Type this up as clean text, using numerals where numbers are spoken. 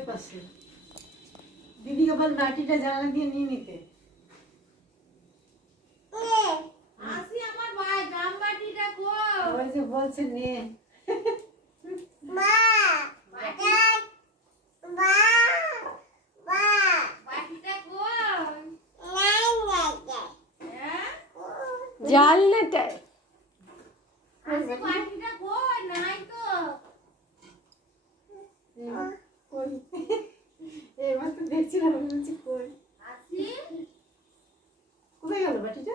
ওই পাশে দিদিকে বল বাটিটা জানালা দিয়ে নিয়ে নিতে। আসি আমার ভাই গাম বাটিটা কই? ওই যে বলছে নে মা বাটা মা মা বাটিটা কই? নাই নাই হ্যাঁ জাল নেটে আসি বাটিটা কই? নাই তো কই এবার তো দেখছিলাম বলছি কই আসি কোথায় গেল বাটিটা?